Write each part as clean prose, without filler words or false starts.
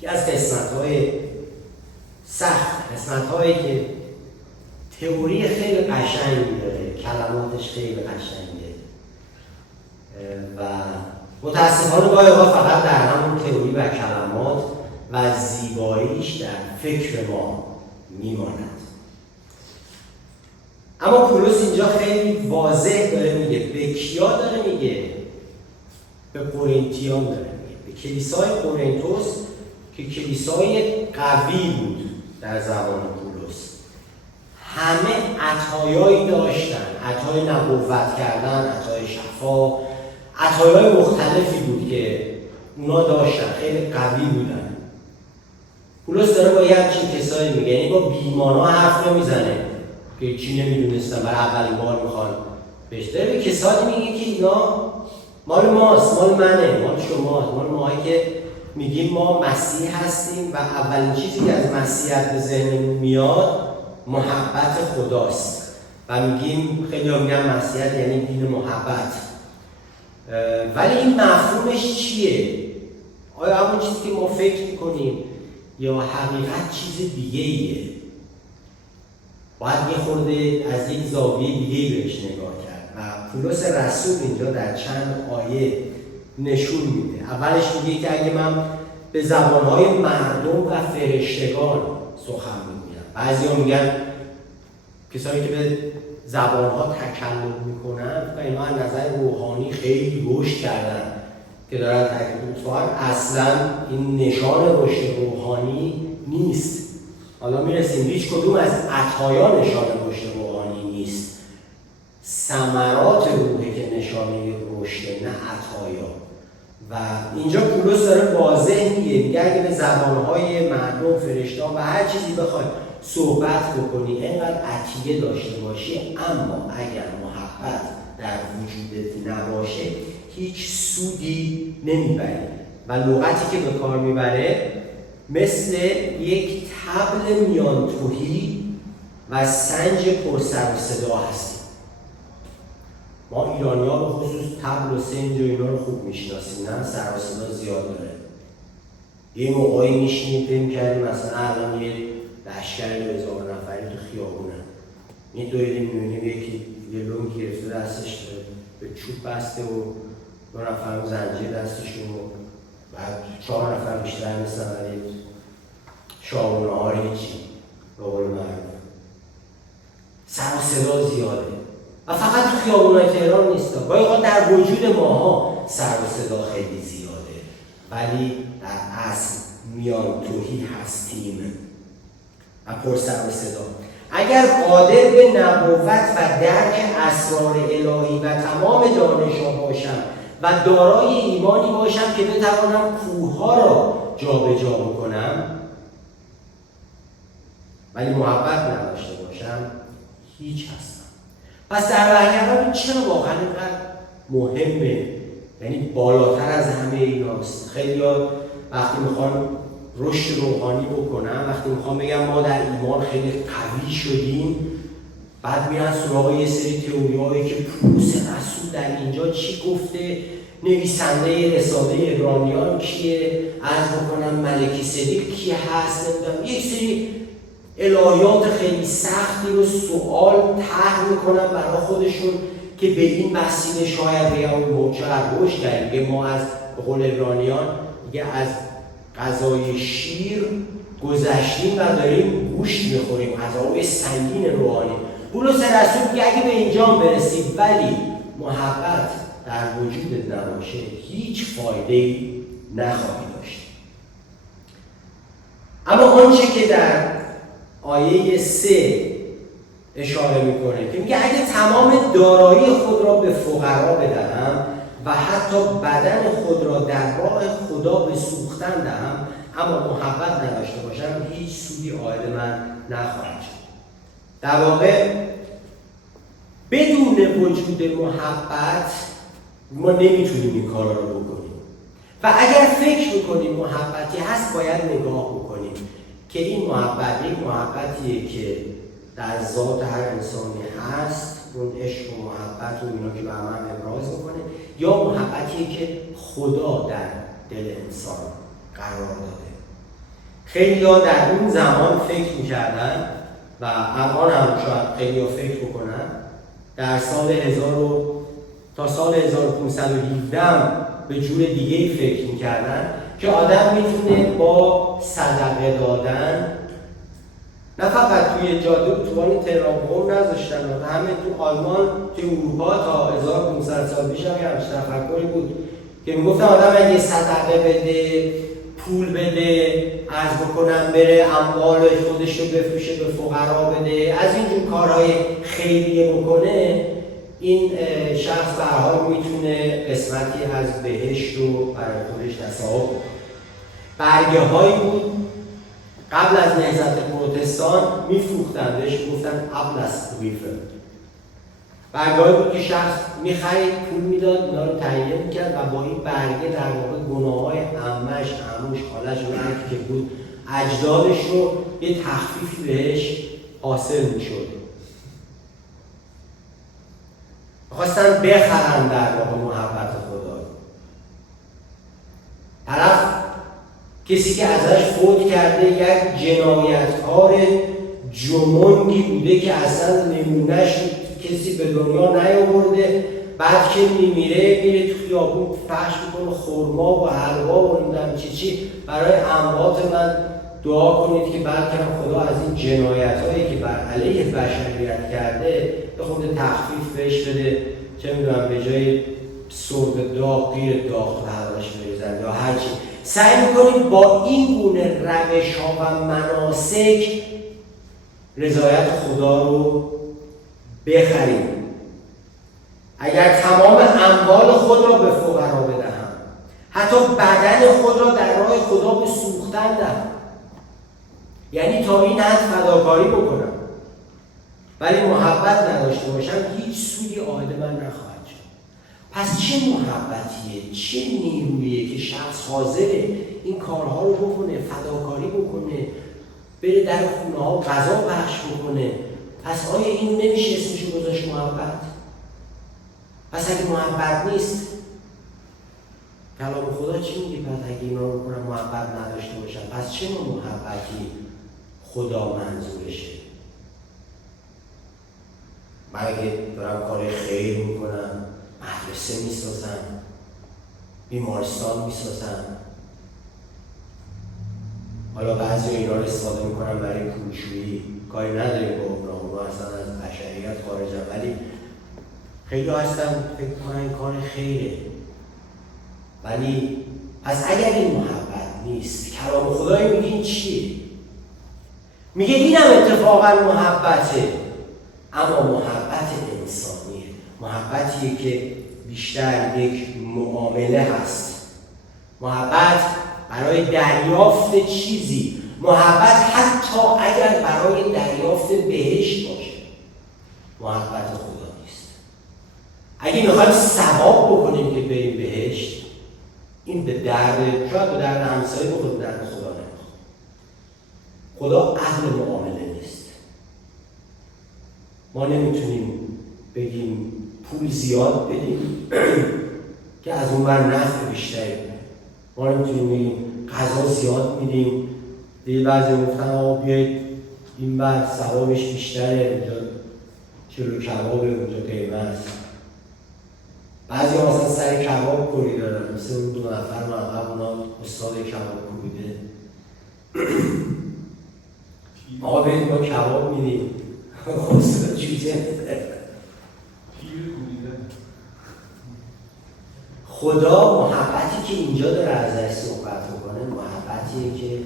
که از قسمت‌های سخت، قسمت‌هایی که تئوری خیلی قشنگی داره، کلماتش خیلی قشنگه و متاسفانه گاهی اوقات فقط در همون تئوری و کلمات و زیباییش در فکر ما میماند. اما پولس اینجا خیلی واضح داره میگه، به کیا داره میگه؟ به قرنتیان داره میگه، به کلیسای قرنتوس که کلیسای قوی بود در زمان پولس. همه عطایایی داشتن، عطای نبوت کردن، عطای شفا، عطایای مختلفی بود که اونا داشتن، خیلی قوی بودن. پولس داره با یه همچین کسایی میگه، یعنی با بیمانا حرف نمیزنه که چی نمیدونستن برای اولین بار میخوان بهش. داره به کسایی میگه که اینا مال ماست، مال منه، مال شماست، مال ماهایی که میگیم ما مسیح هستیم و اولین چیزی که از مسیحیت به ذهنمون میاد محبت خداست و میگیم، خیلی ها میگن مسیحیت یعنی دین محبت. ولی این مفهومش چیه؟ آیا همون چیزی که ما فکر میکنیم یا حقیقت چیز دیگه ایه؟ باید یه خورده از یک زاویه دیگه بهش نگاه کرد و پولس رسول اینجا در چند آیه نشون میده. اولش میگه که اگه من به زبانهای مردم و فرشتگان سخن میگم، بعضیا میگن کسایی که به زبانها تکلم میکنن و اینا از نظر روحانی خیلی رشد کردن که دارن تکلم میکنن، اصلا این نشان رشد روحانی نیست. حالا میرسیم هیچ کدوم از عطایا نشان رشد روحانی نیست، ثمرات روحه که نشانه رشد، نه عطایا. و اینجا پولس داره واضح میگه اگه به زبانهای مردم، فرشته‌ها و هر چیزی بخوای صحبت بکنی، اینقدر عطیه داشته باشی، اما اگر محبت در وجودت نباشه هیچ سودی نمیبری. و لغتی که به کار میبره مثل یک طبل میان تهی و سنج پر سر و صدا هستیم. ما ایرانی ها به خصوص طبل و سنج و اینا رو خوب میشناسیم، نه؟ سر و صدا زیاد داره. یه موقعی میشینیم فکر کردیم مثلا الان یه لشکر 2000 نفری تو خیابونن، یه دویدیم میبینیم یکی یه لنگ گرفته دستش به چوب بسته و 2 نفر زنجیر دستشون و بعد 4 نفر بیشتر نیستن، ولی شامونه ها هیچی به قول معروف. سر و صدا زیاده و فقط تو خیابونای تهران نیست، گاهی اوقات در وجود ماها سر و صدا خیلی زیاده، ولی در اصل میان تهی هستیم و پر سر و صدا. اگر قادر به نبوت و درک اسرار الهی و تمام دانش‌ها باشم و دارای ایمانی باشم که بتوانم کوه‌ها را جابجا بکنم، ولی محبت نداشته باشم، هیچ هستم. پس در برگردان چرا واقعا اینقدر مهمه؟ یعنی بالاتر از همه ایناست. خیلی‌ها وقتی میخوان رشد روحانی بکنن، وقتی میخوام بگم ما در ایمان خیلی قوی شدیم، بعد میرن سراغ یه سری تئوری‌هایی که پولس رسول در اینجا چی گفته، نویسنده رساله عبرانیان کیه، عرض بکنم ملکی صدیق کی هست، نمیدونم یک سری الهیات خیلی سختی رو سوال طرح میکنن برای خودشون که به این وسیله شاید بگم اون موجه رشد کردیم. ما از به قول عبرانیان دیگه از غذای شیر گذشتیم و داریم گوشت میخوریم، غذای سنگین روحانی. پولس رسول میگه اگه به اینجا برسی ولی محبت در وجودت نباشه هیچ فایده‌ای نخواهی داشت. اما آنچه که در آیه 3 اشاره میکنه که میگه اگه تمام دارایی خود را به فقرا بدهم و حتی بدن خود را در راه خدا به سوختن دهم اما محبت نداشته باشم هیچ سودی عاید من نخواهد شد. در واقع بدون وجود محبت ما نمیتونیم این کارا رو بکنیم و اگر فکر میکنیم محبتی هست باید نگاه بکنیم که این محبت یک محبتیه که در ذات هر انسانی هست، اون عشق و محبت و اینا که به من ابراز میکنه، یا محبتیه که خدا در دل انسان قرار داده. خیلی‌ها در اون زمان فکر می‌کردن و الان هم شاید خیلی‌ها فکر بکنن در سال 1000 تا سال 1517 به جور دیگه‌ای فکر می‌کردن که آدم میتونه با صدقه دادن، نه فقط توی جاده اتوبان تهران قم نذاشتن، همه تو آلمان، توی اروپا تا 1500 سال پیش هم همچین تفکری بود که میگفتن آدم اگه صدقه بده، پول بده، عرض بکنم بره اموال خودش رو بفروشه به فقرا بده، از اینجور کارهای خیریه بکنه، این شخص به هر حال میتونه قسمتی از بهشت رو برای خودش تصاحب کنه. برگه هایی بود قبل از نهضت پروتستان میفروختن، بهش گفتن ابلسبریفه. برگه‌ای بود که شخص می‌خرید، پول میداد، اینا رو تهیه می‌کرد و با این برگه در واقع گناه‌های عمش، عموش، خالش و هر کی که بود اجدادش رو یه تخفیفی بهش حاصل می‌شد. خواستن بخرن در واقع محبت خدا رو. طرف کسی که ازش فوت کرده یک جنایتکار جمونگی بوده که اصلا نمونهش کسی به دنیا نیاورده، بعد که میره تو خیابون پخش میکنه خرما و حلوا و نمیدونم چی برای اموات من دعا کنید که بلکه خدا از این جنایت‌هایی که بر علیه بشریت کرده به خود تخفیف بهش بده، چه میدونم به جای سرب داغ غیر داغ تو حلواش بریزن یا هر چی. سعی میکنید با این گونه روش‌ها و مناسک رضایت خدا رو بخرید. اگر تمام اموال خود را به فقرا بدهم، حتی بدن خود را در راه خدا به سوختن دهم، یعنی تا این حد فداکاری بکنم، ولی محبت نداشته باشم، هیچ سودی عاید من نخواهد شد. پس چه محبتیه، چه نیرویه که شخص حاضره این کارها رو بکنه، فداکاری بکنه، بره در خونه ها غذا بخش بکنه. پس آیا این نمیشه اسمشو گذاشت محبت؟ پس اگه محبت نیست، کلام خدا چی میگه؟ پس اگه اینا رو بکنم محبت نداشته باشم، پس چه نوع محبتی خدا منظورشه؟ من اگه دارم کار خیر میکنم، مدرسه میسازم، بیمارستان میسازم، حالا بعضی اینا رو استفاده میکنم برای پولشویی، کاری نداریم با اونا اصلا از بشریت خارجم، ولی خیلی هستن فکر کنن این کار خیره. ولی پس اگر این محبت نیست، کلام خدایی میگه این چیه؟ میگه اینم اتفاقا محبته، اما محبت انسانیه، محبتیه که بیشتر یک معامله هست، محبت برای دریافت چیزی، محبت حتی اگر برای دریافت بهشت باشه، محبت خدا نیست. اگه میخوایم ثواب بکنیم که بریم بهشت، این به درد، شاید به درد همسایه بخوره، به درد خدا نمیخوره. خدا اهل معامله نیست. ما نمیتونیم بگیم پول زیاد بدیم که از اون بر نفع بیشتری کنیم. ما نمیتونیم بگیم غذا زیاد میدیم، دیگه بعضی گفتن آقا بیایید این بر ثوابش بیشتره، اونجا کیلو کباب اونجا قیمه است. بعضی ها مثلا سر کباب کوری دارن، مثل اون 2 نفر مقب اونا استاد کباب کوریده. آقا بیایید ما کباب میدیم، خواستگاه چیزی خدا محبتی که اینجا داره ازش صحبت میکنه، محبتیه که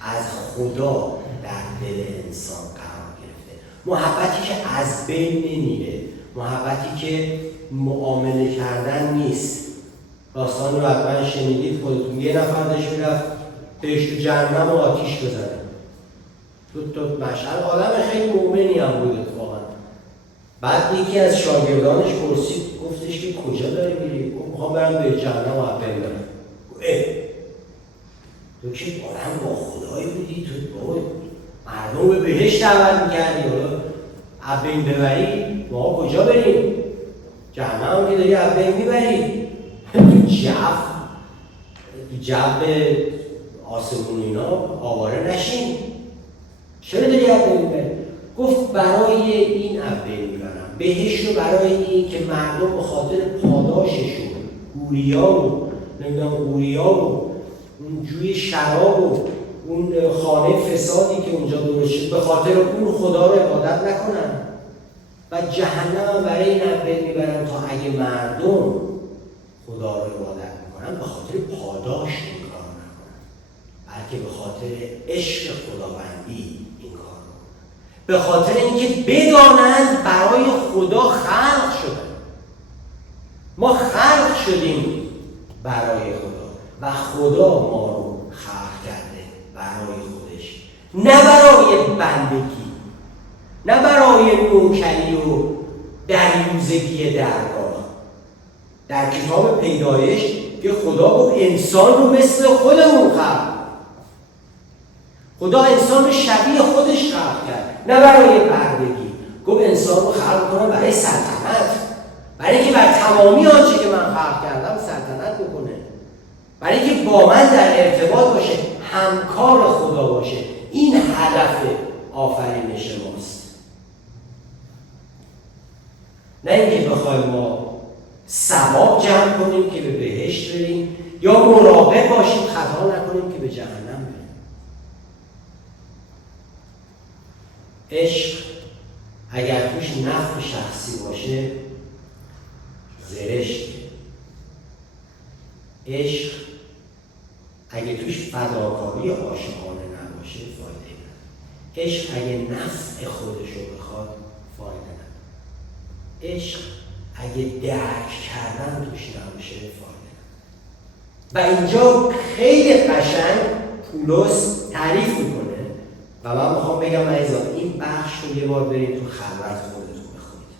از خدا در دل انسان قرار گرفته، محبتی که از بین نمیره، محبتی که معامله کردن نیست. داستان رو حتما شنیدید خودتون، یه نفر داشت میرفت بهشت و جهنم و آتیش بزنه، تو مشعل، آدم خیلی مؤمنی هم بود اتفاقا. بعد یکی از شاگردانش پرسید، گفتش که کجا داری میری؟ گفت میخوام برم به جهنم و عبین برم. تو که آدم با خدایی بودی، تو با مردم به بهشت دعوت میکردی، حالا عبین ببری، ما کجا بریم؟ جهنم که داری عبین میبری. تو جو آسمون اینا آواره نشین. چرا داری از بین میبری؟ گفت برای این از بین میبرم بهشت رو، برای این که مردم به خاطر پاداششون، گوریا و نمیدونم اوریا و اون جوی شراب و اون خانه فسادی که اونجا درست شد، به خاطر اون خدا رو عبادت نکنن. و جهنم هم برای این از بین میبرم تا اگه مردم خدا رو عبادت میکنن به خاطر پاداش این کار نکنن، بلکه به خاطر عشق خداوندی این کار نکنن، به خاطر اینکه بدانند برای خدا خلق شدن. ما خلق شدیم برای خدا و خدا ما رو خلق کرده برای خودش، نه برای بندگی، نه برای نوکری و دریوزگی درگاه. در کتاب پیدایش که خدا گفت انسان رو مثل خودمون خلق، خدا انسان رو شبیه خودش خلق کرد، نه برای بندگی. گفت انسان رو خلق کنم برای سلطنت، برای اینکه بر تمامی آنچه که من خلق کردم سلطنت بکنه، برای اینکه با من در ارتباط باشه، همکار خدا باشه. این هدف آفرینش ماست، نه اینکه بخوایم ما ثواب جمع کنیم که به بهشت بریم، یا مراقب باشیم خطا نکنیم که به جهنم بریم. عشق اگر توش نفع شخصی باشه زرشته. عشق اگه توش فداکاری عاشقانه نباشه فایده نداره. عشق اگه نفع خودشو بخواد فایده نداره. عشق اگه درک کردن توش نباشه فایده نداره. و اینجا خیلی قشنگ پولس تعریف میکنه و من میخوام بگم عزیزان این بخش رو یه بار برید تو خلوت خودتون بخونید.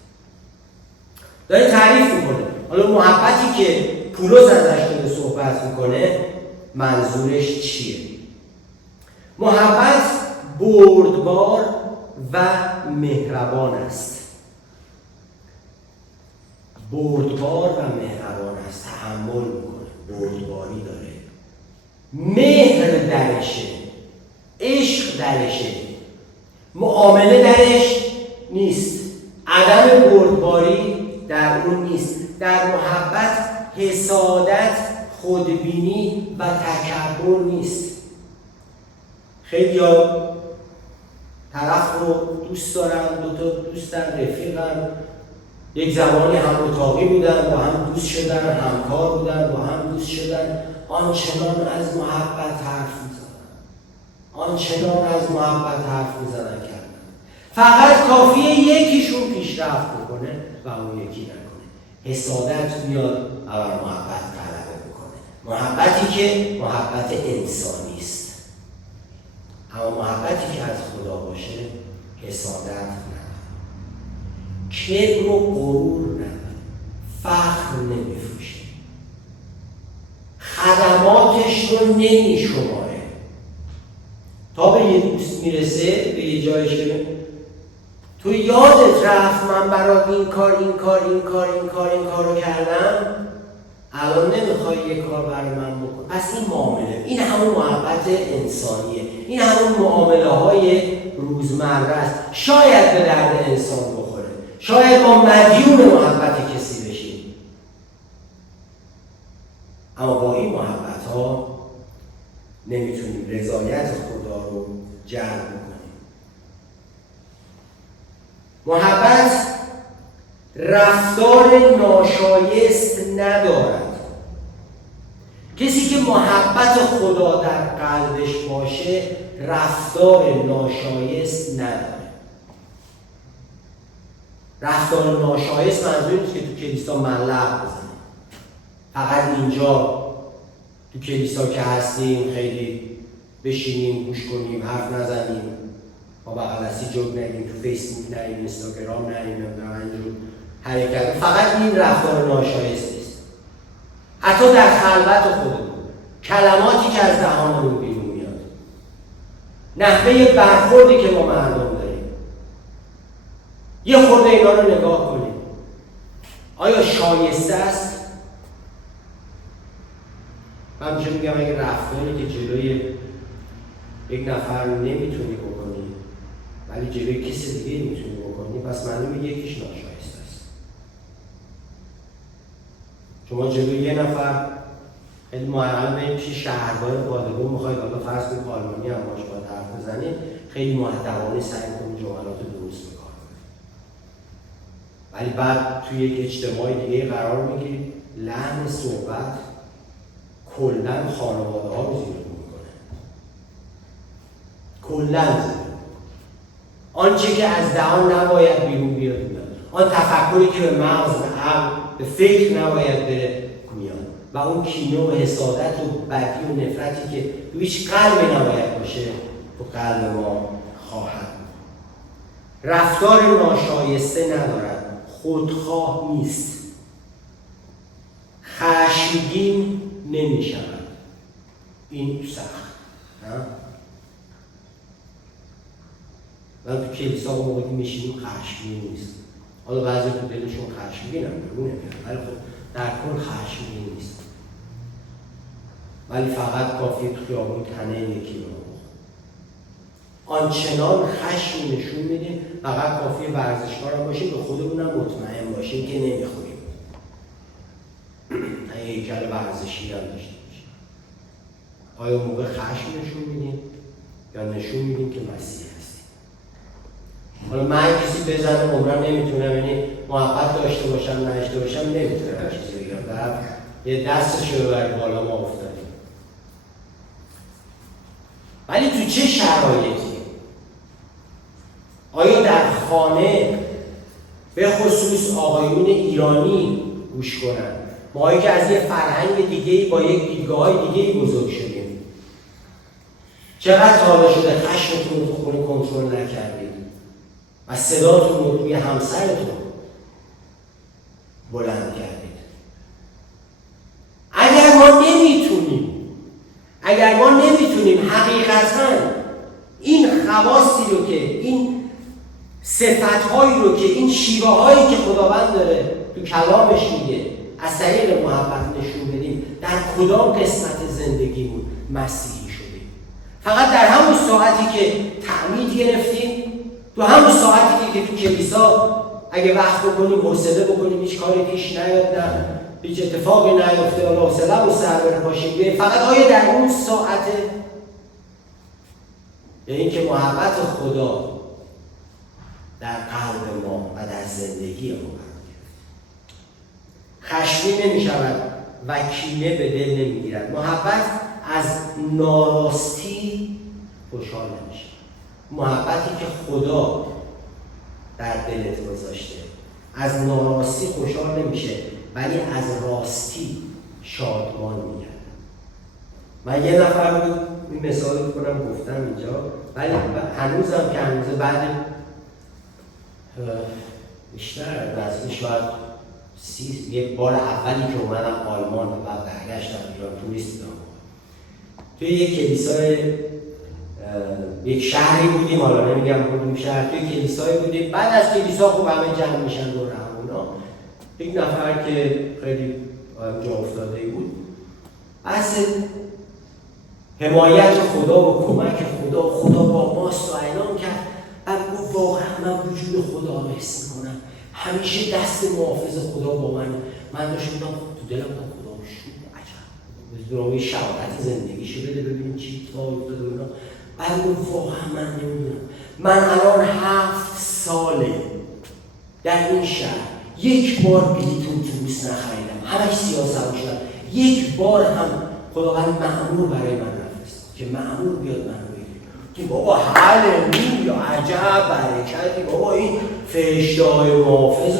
داره تعریف میکنه. حالا محبتی که پولس ازش داره صحبت میکنه منظورش چیه؟ محبت بردبار و مهربان است. بردبار و مهربان است، تحمل میکنه، بردباری داره، مهر درشه، عشق درشه، معامله درش نیست، عدم بردباری در اون نیست. در محبت حسادت، خودبینی و تکبر نیست. خیلی ها طرف رو دوست دارن، دوتا دوستن، رفیقن، یک زمانی هم اتاقی بودن، با هم دوست شدن، همکار بودن، با هم دوست شدن، آنچنان از محبت حرف میزنن، آنچنان از محبت حرف میزنن کردن. فقط کافیه یکیشون پیشرفت بکنه و اون یکی نکنه. حسادت میاد و محبت غلبه میکنه. محبتی که محبت انسانی است، اما محبتی که از خدا باشه حسادت نداره، کبر و غرور نداره، فخر نمیفروشه، خدماتش رو نمیشماره. تا به یه دوست میرسه به یه جایش که تو یادت رفت من برات این کار رو کردم، الان نمیخوای یه کار برای من بکن. پس این معامله، این همون محبت انسانیه، این همون معامله های روزمره است. شاید به درد انسان بخوره، شاید ما مدیون محبت کسی بشیم، اما با این محبت ها نمیتونیم رضایت خدا رو جلب کنیم. محبت رفتار ناشایست ندارد. کسی که محبت خدا در قلبش باشه رفتار ناشایست نداره. رفتار ناشایست منظور نیست که تو کلیسا ملق بزنیم. فقط اینجا تو کلیسا که هستیم خیلی بشینیم، گوش کنیم، حرف نزنیم، با بغل دستی جوک نگیم، تو فیسبوک نریم، اینستاگرام نریم، اینجور حرکت. فقط این رفتار ناشایست نیست. حتی در خلوت خودمون کلماتی که از دهانمون بیرون میاد، نحوه برخوردی که ما مردم داریم، یه خورده اینا رو نگاه کنیم. آیا شایسته است؟ من میگم اگه رفتاری که جلوی یک نفر نمیتونی بکنی ولی جلوی کسی دیگه میتونی بکنی، پس معلومه یکیش ناشایسته است. شما جلوی یه نفر خیلی معلم به پیش شهرهای بالغون میخواید حالا فرض کنید آلمانی هم باش باید حرف بزنید، خیلی مؤدبانه سعی کنید جملات درست بکار کنید. ولی بعد توی یک اجتماع دیگه قرار میگیرید، لحن صحبت کلاً خانواده ها رو زیر میکنه. کلاً آنچه که از دهان نباید بیرون بیاد میاد، آن تفکری که به مغز به عقل به فکر نباید بره میاد، و اون کینه و حسادت و بدی و نفرتی که تو هیچ قلبی نباید باشه تو قلب ما خواهد. رفتار ناشایسته ندارد، خودخواه نیست، خشمگین نمی شود. این سخت نه؟ من تو کلیسا موقعی میشینیم خشمگین نیست. حالا بعضی تو دلشون خشمگین هم نمیاد، ولی خب در کل خشمگین نیست. ولی فقط کافیه تو خیابون تنه یکی رو آنچنان خشم نشون میدیم، فقط کافیه ورزشکار هم باشیم، به خودمونم مطمئن باشیم که نمیخوریم. هیکل ورزشی هم داشته باشیم. آیا موقع خشم نشون میدیم یا نشون میدیم که مسیح هستیم؟ حالا من کسی بزنه عمرم نمیتونم، یعنی محبت داشته باشم نداشته باشم نمیتونم چیزی بگم، بعد یه دستش رو ببریم بالا ما افتادیم. ولی تو چه شرایطی؟ آیا در خانه به خصوص آقایون ایرانی گوش کنن، ما که از یه فرهنگ دیگه‌ای با یک دیدگاه‌های دیگه‌ای بزرگ شدیم، چقدر حالا شده خشمتون رو تو خونه کنترل نکردید و صداتون رو روی همسرتون بلند کردید؟ اگر ما نمیتونیم حقیقتاً این خواصی رو که این صفت‌هایی رو که این شیوه‌هایی که خداوند داره تو کلامش میگه از طریق محبت نشون بدیم، در کدام قسمت زندگیمون مسیحی شدیم؟ فقط در همون ساعتی که تعمید گرفتیم، تو همون ساعتی که تو کلیسا اگه وقت بکنیم حوصله بکنیم هیچ کاری پیش نیاد، نه هیچ اتفاقی نیفته، حالا حوصله و سر بره باشیم، فقط آیا در اون ساعته؟ یا اینکه محبت خدا در قلب ما و در زندگی ما قرار گرفت؟ خشمی نمی شود و کینه به دل نمی گیرد. محبت از ناراستی خوشحال نمیشه. محبتی که خدا در دلت گذاشته از ناراستی خوشحال نمیشه، ولی از راستی شادمان میگرد. من یه نفر بود این مثال کنم گفتم اینجا، ولی هنوزم که هنوزه بعد بیشتر از شاید یک بار اولی که اومدم آلمان و بعد برگشتم ایران توریست بودم، توی یک کلیسای یک شهری بودیم، حالا نمیگم کدوم شهر، توی کلیسایی بودیم. بعد از کلیسا خوب همه جمع میشن دور همونا، یک نفر که خیلی جا افتاده بود از حمایت خدا و کمک خدا با ماست و اعلام کرد. بعد گفت واقعا من وجود خدا رو حس میکنم، همیشه دست محافظ خدا با من داشت بودم تو دلم بودم خدا شد عجب بزرگی شهادت زندگیشو بده ببینیم چی تا افتاده اونا. بعد گفت واقعا من نمیدونم، من الان 7 ساله در این شهر یک بار بلیط اتوبوس نخریدم، همش سیاست شدم، یک بار هم خداوند مأمور برای من نفرست که مأمور بیاد من رو بگیره که بابا هللویا عجب برکتی، بابا این فرشته‌های محافظ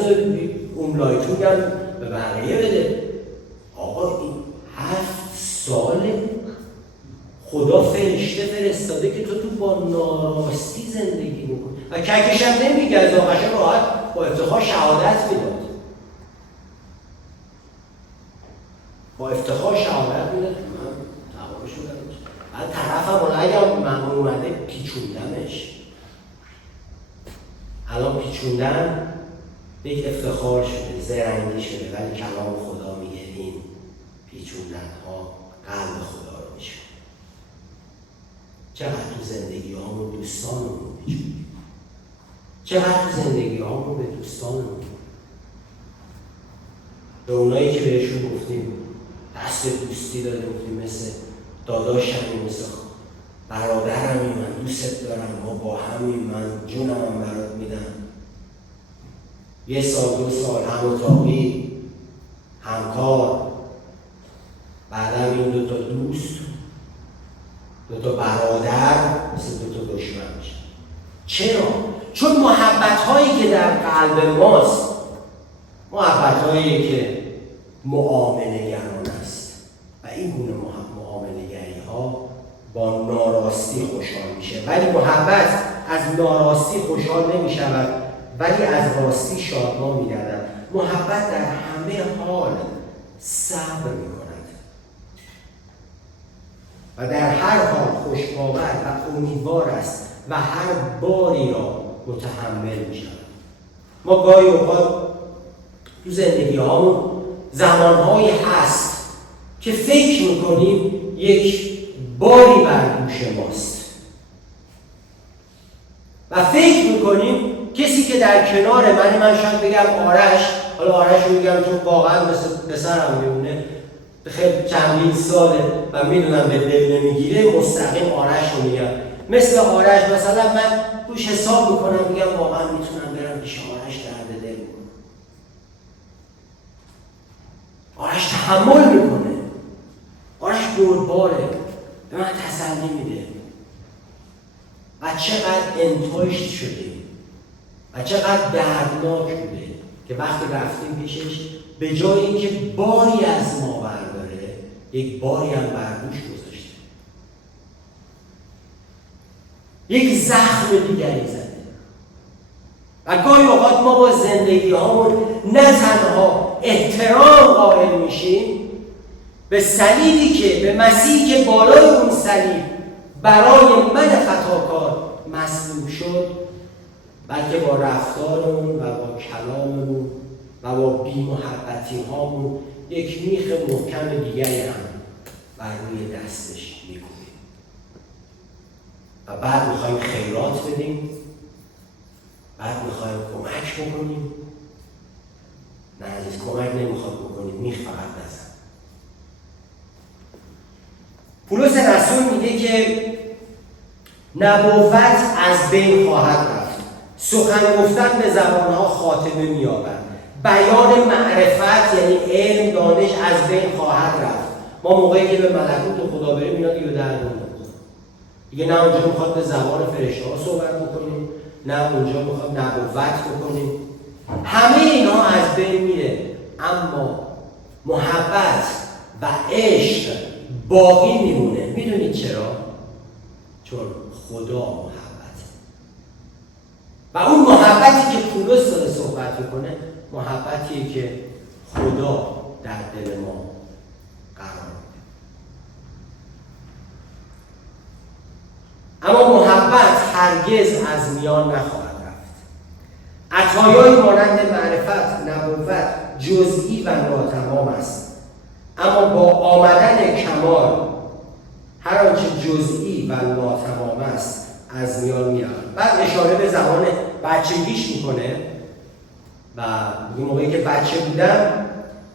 اونلایتون هم به بقیه بده. آقا این 7 ساله خدا فرشته فرستاده که تو با ناراستی زندگی بکنی و ککش هم نمیگه، از آقاشه راحت با افتخار شهادت میداد، با افتخار شهادت میداد من تقابل شدم. بعد طرف هم اگه مأمون اومده پیچوندمش، الان پیچوندن یک افتخار شده، زرنگی شده، ولی کلام خدا میگه این پیچوندن ها قلب خدا رو میشه. چقدر تو زندگی هامون دوستانمون می‌چینیم، چقدر تو زندگی هامون به دوستانمون، به اونایی که بهشون گفتیم دست دوستی داده بودیم، مثل داداشمی، مثل برادرمی، من دوست دارم، ما با همین، من جونم برات میدم، 1 سال 2 سال هم اتاقی، همکار، بعدم این 2 تا دوست، 2 تا برادر مثل 2 تا دشمن میشه. چرا؟ چون محبت هایی که در قلب ماست محبت هایی که معامله گران است و این گونه معامله گری ها با ناراستی خوشحال میشه، ولی محبت از ناراستی خوشحال نمی شود ولی از راستی شادمان می گردد. محبت در همه حال صبر می کند و در هر حال خوشباور و امیدوار است و هر باری را متحمل می شود. ما گاهی اوقات تو زندگی هامون زمانهایی هست که فکر میکنیم یک باری بر دوش ماست و فکر میکنیم کسی که در کنار من شاید بگم آرش، حالا آرش رو بگم چون واقعا مثل پسرم میمونه، خیلی چندین ساله و میدونم به دل نمیگیره، مستقیم آرش رو میگم. مثل آرش مثلا من روش حساب میکنم، میگم واقعا میتونم برم پیش آرش درد دل بکنم. آرش تحمل میکنه، آرش بردباره، به من تسلی میده و چقدر انتوشت شدیم و چقدر دردناک بوده که وقتی رفتیم پیشش به جای اینکه باری از ما برداره یک باری هم بر دوش گذاشته، یک زخم دیگری زده. و گاهی اوقات ما با زندگی هامون نه تنها احترام قائل میشیم به صلیبی که، به مسیحی که بالای اون صلیب برای من خطاکار مصلوب شد، بلکه با رفتارمون و با کلاممون و با بی‌محبتی هامون یک میخ محکم دیگری هم بر روی دستش میکنیم و بعد میخوایم خیرات بدیم، بعد میخوایم کمک بکنیم. نه عزیز، کمک نمیخواد بکنیم، میخ فقط نزن. پولس رسول میگه که نبوت از بین خواهد رفت، سخن گفتن به زبانها خاتمه می‌یابد، بیان معرفت یعنی علم، دانش از بین خواهد رفت. ما موقعی که به ملکوت خدا بریم اینا دیگه در نمیاد دیگه، نه اونجا میخواد به زبان فرشته‌ها صحبت بکنیم، نه اونجا میخواد نبوت بکنیم، همه اینا از بین میره، اما محبت و عشق باقی میمونه. میدونید چرا؟ چون خدا محبته و اون محبتی که پولس داره صحبت میکنه محبتیه که خدا در دل ما قرار میده. اما محبت هرگز از میان نخواهد رفت. عطایایی مانند معرفت، نبوت جزئی و ناتمام است، اما با آمدن کمال هر آنچه جزئی و ناتمام است از میان میرود. بعد اشاره به زمان بچگیش میکنه و این موقعی که بچه بودم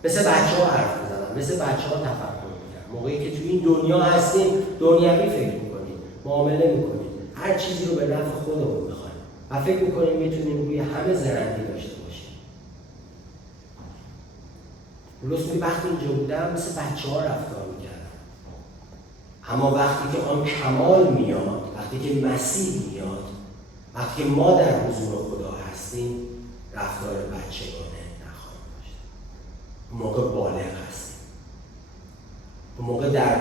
مثل بچه ها حرف میزنم، مثل بچه ها تفکر میکنم. موقعی که تو این دنیا هستیم دنیوی فکر میکنیم، معامله میکنیم، هر چیزی رو به نفع خودمون میخوایم و فکر میکنیم میتونیم روی همه زرندی داشته باشیم. پولس میگه وقتی اینجا بودم مثل بچه ها رفتار میکردم، اما وقتی که آن کمال میاد، وقتی که مسیح میاد، وقتی ما در حضور خدا هستیم، رفتار بچگانه نخواهیم داشت. اون موقع بالغ هستیم، اون موقع در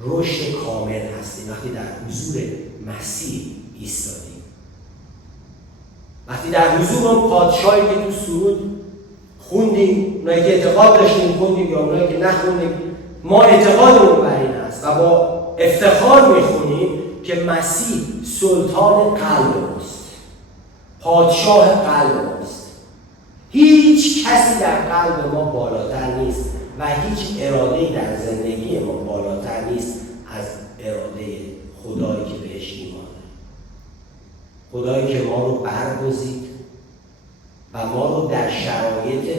رشد کامل هستیم، وقتی در حضور مسیح ایستادیم، وقتی در حضور اون پادشاهی که تو سرود خوندیم، اونایی که اعتقاد داشتیم خوندیم یا اونایی که نخوندیم، ما اعتقادمون بر این است و با افتخار میخونیم که مسیح سلطان قلب ماست، پادشاه قلب ماست. هیچ کسی در قلب ما بالاتر نیست و هیچ اراده‌ای در زندگی ما بالاتر نیست از اراده خدایی که بهش ایمان داره، خدایی که ما رو برگزید و ما رو در شرایط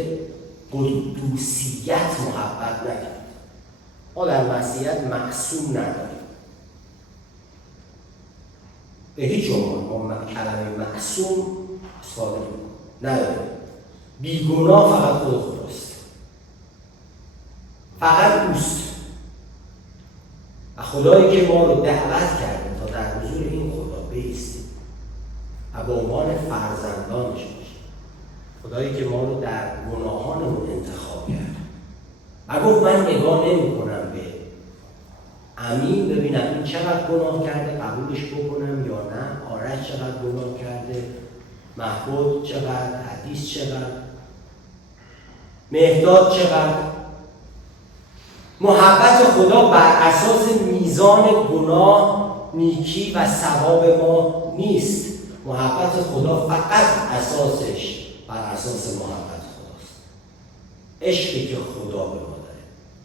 قدوسیت محبت نکرد. ما در مسیحیت معصوم نداریم، به هیچ عنوان ما کلمه معصوم استفاده نداریم. بیگناه فقط خود خداست، فقط اوست. و خدایی که ما رو دعوت کرده تا در حضور این خدا بایستیم و به عنوان فرزندانش باشیم، خدایی که ما رو در گناهانمون انتخاب کرد و گفت من نگاه نمی کنم به امین ببینم این چقدر گناه کرده قبولش بکنم یا نه، آرش چقدر گناه کرده، محبود چقدر، حدیث چقدر، مهداد چقدر. محبت خدا بر اساس میزان گناه، نیکی و ثواب ما نیست. محبت خدا فقط اساسش بر اساس محبت خداست، عشقی که خدا به ما داره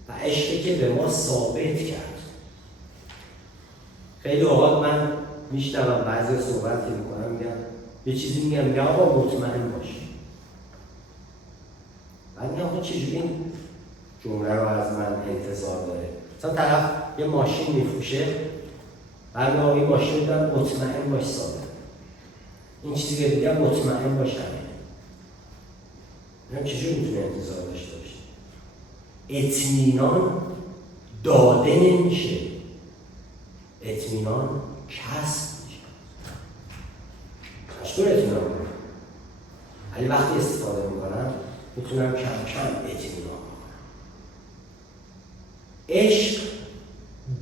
و عشقی که به ما ثابت کرد. خیلی اوقات من میشنوم بعضی صحبت که میکنم میگم یه چیزی میگم آقا مطمئن باش. بعد میگم آقا چجوری این جمله رو از من انتظار داره؟ مثلا طرف یه ماشین میفروشه، بعد میگم این ماشین رو مطمئن باش ثابت. این چیزی که میگم مطمئن باش همینه. میگم چجوری میتونه انتظار داشته باشه؟ اطمینان داده نمیشه، اطمینان کسب میشه. چطور اطمینان کنم؟ ولی وقتی استفاده میکنم میتونم کم کم اطمینان کنم. عشق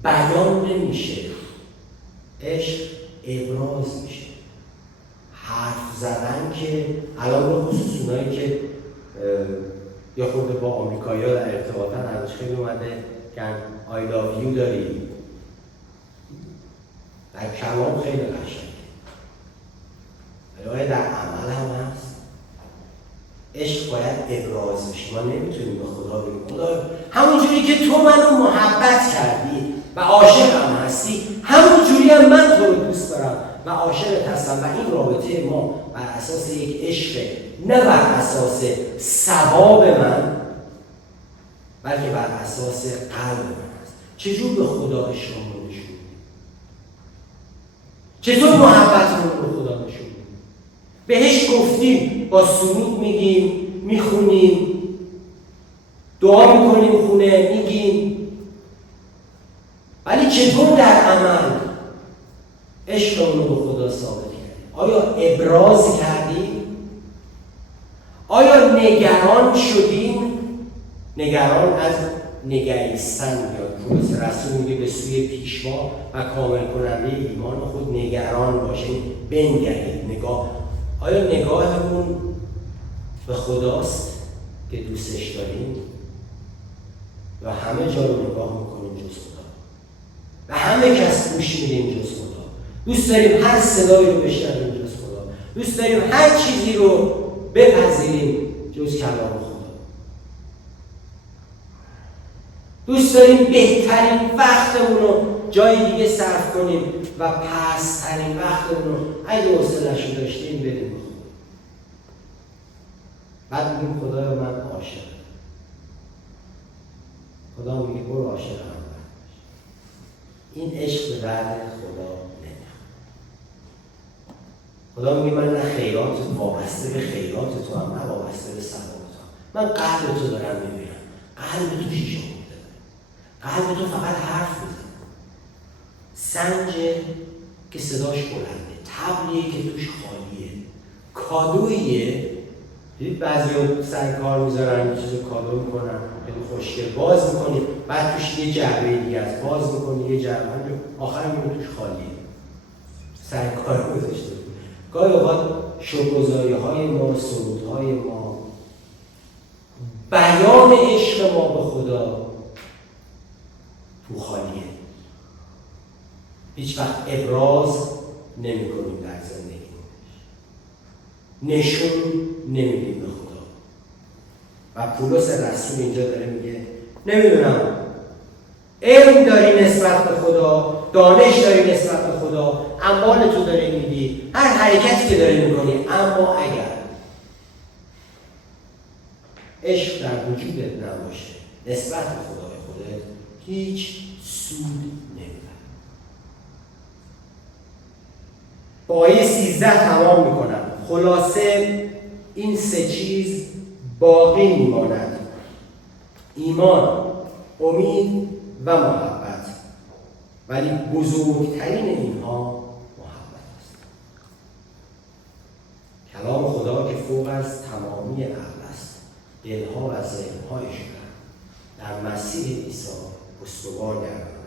بیان نمیشه، عشق ابراز میشه. حرف زدن که الان به خصوص اونایی که یا خود با آمریکایی‌ها در ارتباطن ازش خیلی اومده که I love you داری، در کلام خیلی قشنگه ولی در عمل هم هست. عشق باید ابراز بشه. ما نمیتونیم به خدا بگیم خدا همونجوری که تو منو محبت کردی و عاشقم هستی، همونجوری هم من تو رو دوست دارم و عاشقت هستم و این رابطه ما بر اساس یک عشق، نه بر اساس ثواب من بلکه بر اساس قلب من است. چجور به خدا عشقمون نشون میدیم؟ چطور محبتمون رو خدا نشون میدیم؟ بهش گفتیم، با سرود میگیم، میخونیم، دعا میکنیم، خونه میگیم، ولی چطور در عمل عشقمون رو به خدا ثابت کردیم؟ آیا ابراز کردیم؟ آیا نگران شدیم؟ نگران از نگریستن میاد. پولس رسول میگه به سوی پیشوا و کامل کننده ایمان خود نگران باشیم، بنگرید. نگاه، آیا نگاهمون به خداست که دوستش داریم و همه جا رو نگاه میکنیم جز خدا و همه کس گوش میدیم جز خدا؟ دوست داریم هر صدایی رو بشنویم جز خدا، دوست داریم هر چیزی رو بپذیریم جز کلام خدا، دوست داریم بهترین وقتمون رو جای دیگه صرف کنیم و پست‌ترین وقتمون رو اگه حوصله‌اش رو داشتیم بدیم به خدا. بعد میگیم خدایا من عاشقم. خدا میگه برو عاشق هم باش. این عشق به درد خدا نمیخوره. خدا میگه من نه خیرات وابسته به خیرات تو هم، نه وابسته به ثواب تو هم. من قلب تو دارم میبینم. قلب تو شیشه خورده داره. قلب تو فقط حرف میزنه. سنجه که صداش بلنده، طبلیه که توش خالیه، کادویه. دید بعضی ها سر کار میذارن یه چیزو کادو میکنن، خیلی خوشگل باز میکنی، بعد توش یه جعبه دیگه است، باز میکنی یه جعبه، آخر میگه توش خالیه، سر کار گذاشته. گاهی اوقات شکرگزاری‌های ما، سرودهای ما، بیان عشق ما به خدا تو خالیه. هیچ وقت ابراز نمی کنیم در زندگی، نشون نمیدیم به خدا. و پولس رسول اینجا داره میگه نمیدونم علم داری نسبت به خدا، دانش داری نسبت به خدا، اموال تو داری میدی، هر حرکتی که داری میکنی، اما اگر عشق در وجودت نباشه نسبت به خدای خودت هیچ سود نمیبری. با آیه 13 تمام میکنم. خلاصه این سه چیز باقی میماند: ایمان، امید و محبت، ولی بزرگترین اینها محبت است. کلام خدا که فوق از تمامی عقل است، دلها و ذهنهایشان در مسیح عیسی استوار گردانده